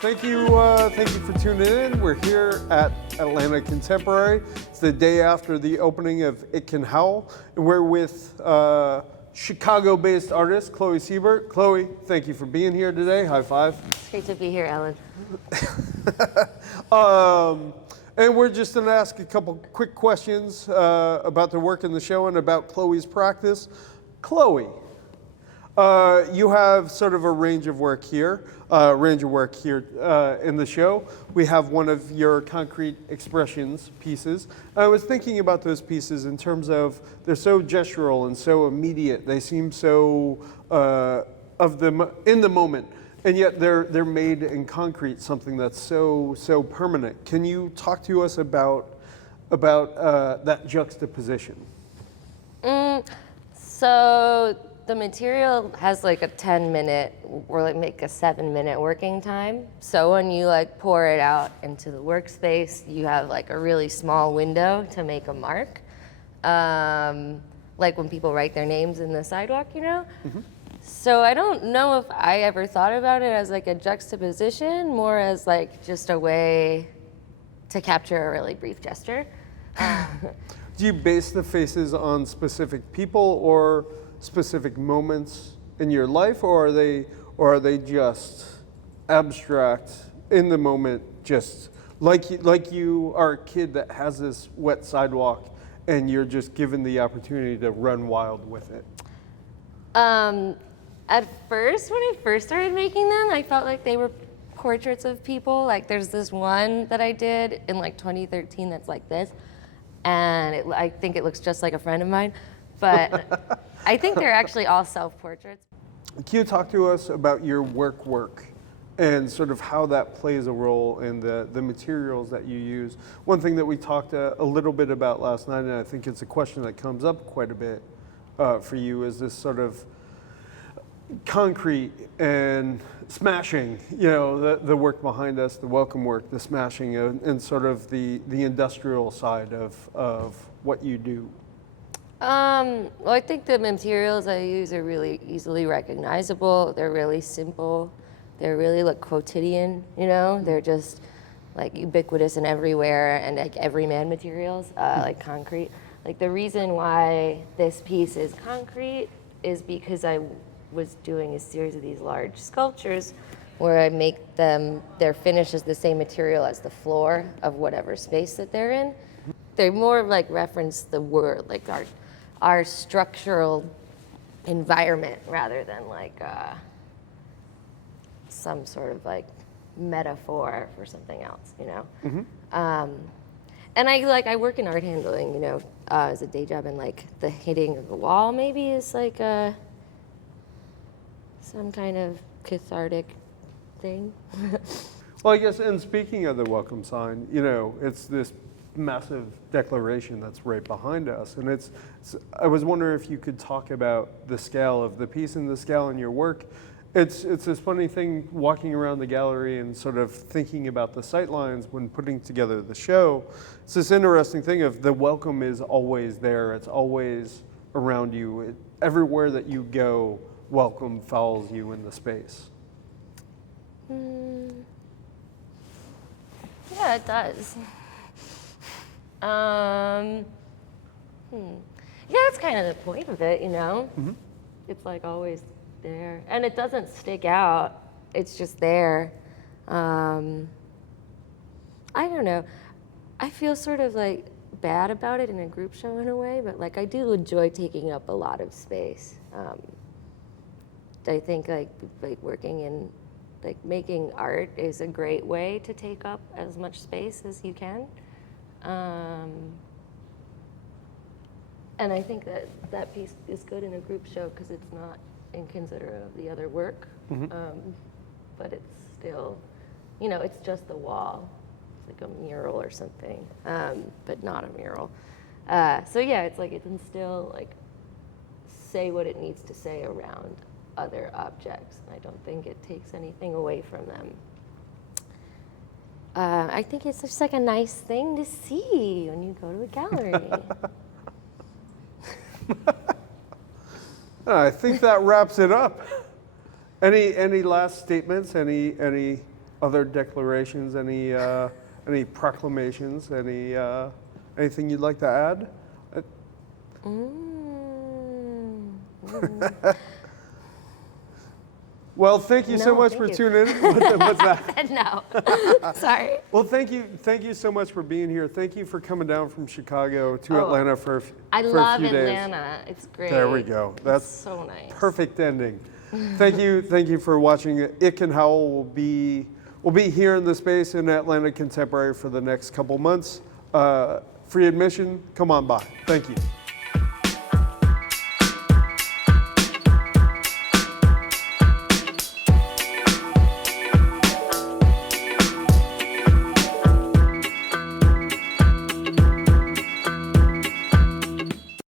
Thank you for tuning in. We're here at Atlanta Contemporary. It's the day after the opening of It Can Howl, and we're with Chicago-based artist Chloe Seibert. Chloe, thank you for being here today. High five. It's great to be here, Ellen. And we're just going to ask a couple quick questions about the work in the show and about Chloe's practice. Chloe, you have sort of a range of work here in the show. We have one of your concrete expressions pieces. I was thinking about those pieces in terms of they're so gestural and so immediate. They seem so in the moment, and yet they're made in concrete, something that's so permanent. Can you talk to us about that juxtaposition? So the material has like a 10-minute or like a 7-minute working time. So when you like pour it out into the workspace, you have like a really small window to make a mark. Like when people write their names in the sidewalk, you know? Mm-hmm. So I don't know if I ever thought about it as like a juxtaposition, more as like just a way to capture a really brief gesture. Do you base the faces on specific people or specific moments in your life, or are they just abstract in the moment, just like you are a kid that has this wet sidewalk and you're just given the opportunity to run wild with it? At first, when I first started making them, I felt like they were portraits of people. Like there's this one that I did in like 2013 that's like this, and I think it looks just like a friend of mine, but I think they're actually all self-portraits. Can you talk to us about your work and sort of how that plays a role in the materials that you use? One thing that we talked a little bit about last night, and I think it's a question that comes up quite a bit for you, is this sort of concrete and smashing, you know, the work behind us, the welcome work, the smashing, and sort of the industrial side of what you do. Well, I think the materials I use are really easily recognizable. They're really simple. They're really like quotidian, you know? They're just like ubiquitous and everywhere, and like everyman materials, like concrete. Like the reason why this piece is concrete is because I was doing a series of these large sculptures where I make them, their finish is the same material as the floor of whatever space that they're in. They more like reference the word, like our structural environment rather than like some sort of like metaphor for something else, you know? Mm-hmm. And I work in art handling, you know, as a day job, and like the hitting of the wall maybe is like some kind of cathartic thing. Well, I guess, and speaking of the welcome sign, you know, it's this massive declaration that's right behind us, and it's I was wondering if you could talk about the scale of the piece and the scale in your work. It's this funny thing walking around the gallery and sort of thinking about the sight lines when putting together the show. It's this interesting thing of the welcome is always there. It's always around you. Everywhere that you go, welcome follows you in the space. Yeah, it does. Yeah, that's kind of the point of it, you know? Mm-hmm. It's like always there. And it doesn't stick out. It's just there. I don't know. I feel sort of like bad about it in a group show in a way, but like I do enjoy taking up a lot of space. I think like working in like making art is a great way to take up as much space as you can. And I think that piece is good in a group show because it's not inconsiderate of the other work. Mm-hmm. But it's still, you know, it's just the wall. It's like a mural or something, but not a mural. So yeah, it's like it can still like say what it needs to say around other objects. And I don't think it takes anything away from them. I think it's just like a nice thing to see when you go to a gallery. I think that wraps it up. Any last statements? Any other declarations, any proclamations, anything you'd like to add? Well, thank you so much for tuning in. What's that? No, sorry. Well, thank you so much for being here. Thank you for coming down from Chicago to Atlanta for a few days. I love Atlanta. It's great. There we go. That's so nice. Perfect ending. Thank you for watching. It Can Howl will be here in the space in Atlanta Contemporary for the next couple months. Free admission. Come on by. Thank you.